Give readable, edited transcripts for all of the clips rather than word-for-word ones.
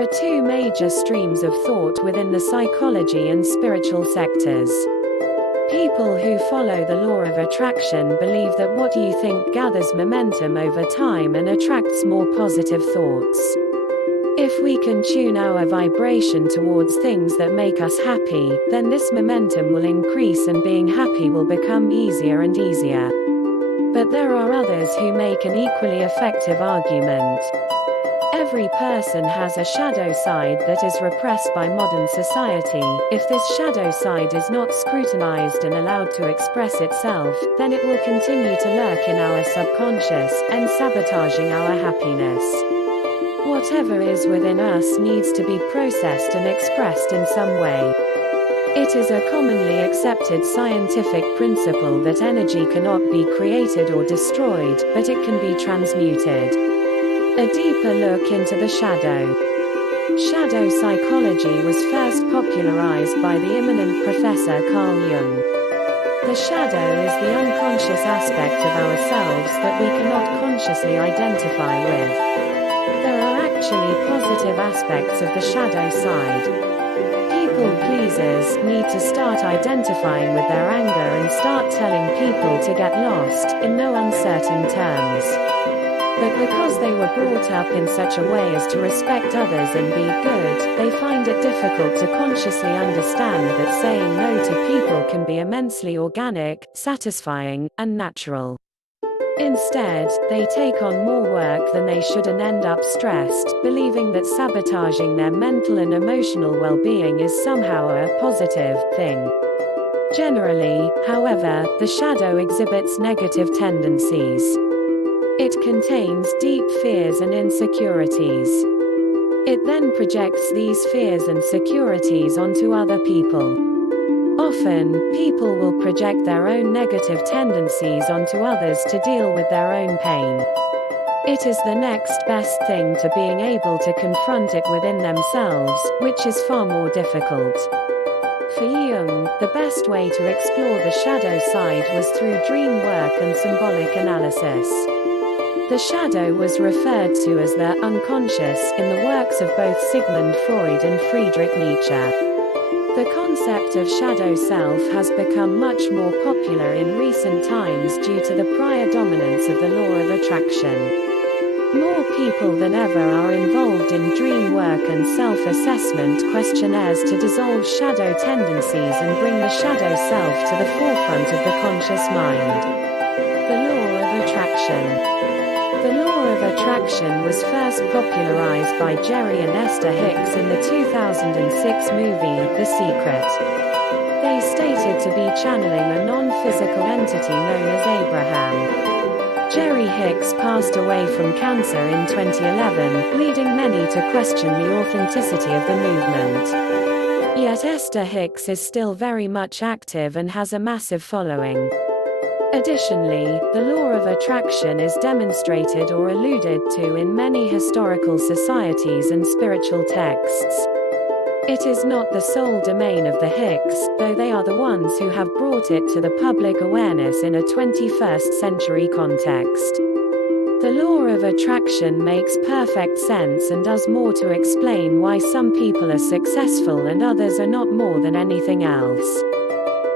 There are two major streams of thought within the psychology and spiritual sectors. People who follow the law of attraction believe that what you think gathers momentum over time and attracts more positive thoughts. If we can tune our vibration towards things that make us happy, then this momentum will increase and being happy will become easier and easier. But there are others who make an equally effective argument. Every person has a shadow side that is repressed by modern society. If this shadow side is not scrutinized and allowed to express itself, then it will continue to lurk in our subconscious, and sabotaging our happiness. Whatever is within us needs to be processed and expressed in some way. It is a commonly accepted scientific principle that energy cannot be created or destroyed, but it can be transmuted. A deeper look into the shadow. Shadow psychology was first popularized by the eminent Professor Carl Jung. The shadow is the unconscious aspect of ourselves that we cannot consciously identify with. There are actually positive aspects of the shadow side. People pleasers need to start identifying with their anger and start telling people to get lost, in no uncertain terms. But because they were brought up in such a way as to respect others and be good, they find it difficult to consciously understand that saying no to people can be immensely organic, satisfying, and natural. Instead, they take on more work than they should and end up stressed, believing that sabotaging their mental and emotional well-being is somehow a positive thing. Generally, however, the shadow exhibits negative tendencies. It contains deep fears and insecurities. It then projects these fears and securities onto other people. Often, people will project their own negative tendencies onto others to deal with their own pain. It is the next best thing to being able to confront it within themselves, which is far more difficult. For Jung, the best way to explore the shadow side was through dream work and symbolic analysis. The shadow was referred to as the unconscious in the works of both Sigmund Freud and Friedrich Nietzsche. The concept of shadow self has become much more popular in recent times due to the prior dominance of the law of attraction. More people than ever are involved in dream work and self-assessment questionnaires to dissolve shadow tendencies and bring the shadow self to the forefront of the conscious mind. The law of attraction. The law of attraction was first popularized by Jerry and Esther Hicks in the 2006 movie, The Secret. They stated to be channeling a non-physical entity known as Abraham. Jerry Hicks passed away from cancer in 2011, leading many to question the authenticity of the movement. Yet Esther Hicks is still very much active and has a massive following. Additionally, the law of attraction is demonstrated or alluded to in many historical societies and spiritual texts. It is not the sole domain of the Hicks, though they are the ones who have brought it to the public awareness in a 21st century context. The law of attraction makes perfect sense and does more to explain why some people are successful and others are not more than anything else.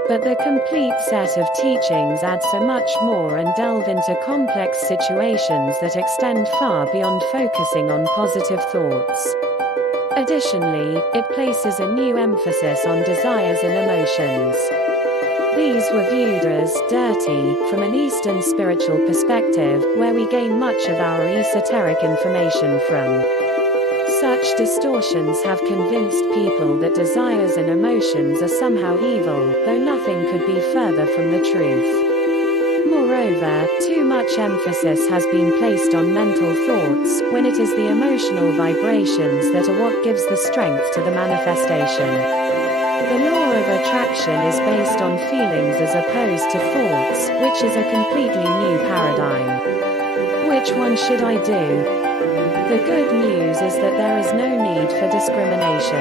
But the complete set of teachings add so much more and delve into complex situations that extend far beyond focusing on positive thoughts. Additionally, it places a new emphasis on desires and emotions. These were viewed as dirty from an Eastern spiritual perspective, where we gain much of our esoteric information from. Such distortions have convinced people that desires and emotions are somehow evil, though nothing could be further from the truth. Moreover, too much emphasis has been placed on mental thoughts, when it is the emotional vibrations that are what gives the strength to the manifestation. The law of attraction is based on feelings as opposed to thoughts, which is a completely new paradigm. Which one should I do? The good news is that there is no need for discrimination.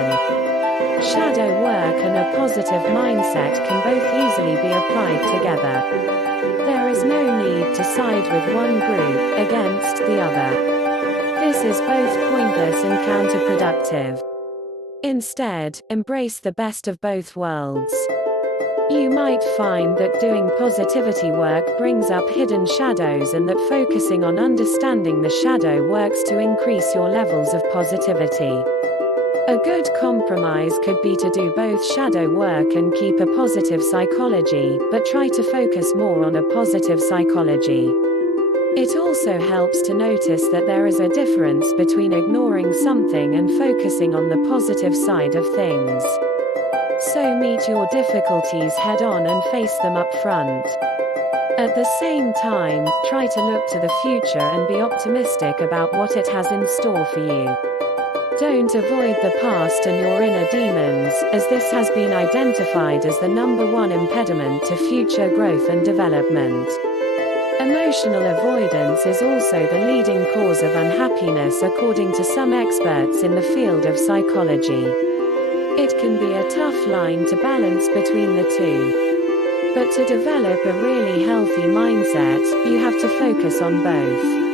Shadow work and a positive mindset can both easily be applied together. There is no need to side with one group against the other. This this is both pointless and counterproductive. Instead, embrace the best of both worlds. You might find that doing positivity work brings up hidden shadows, and that focusing on understanding the shadow works to increase your levels of positivity. A good compromise could be to do both shadow work and keep a positive psychology, but try to focus more on a positive psychology. It also helps to notice that there is a difference between ignoring something and focusing on the positive side of things. So meet your difficulties head on and face them up front. At the same time, try to look to the future and be optimistic about what it has in store for you. Don't avoid the past and your inner demons, as this has been identified as the #1 impediment to future growth and development. Emotional avoidance is also the leading cause of unhappiness according to some experts in the field of psychology. It can be a tough line to balance between the two. But to develop a really healthy mindset, you have to focus on both.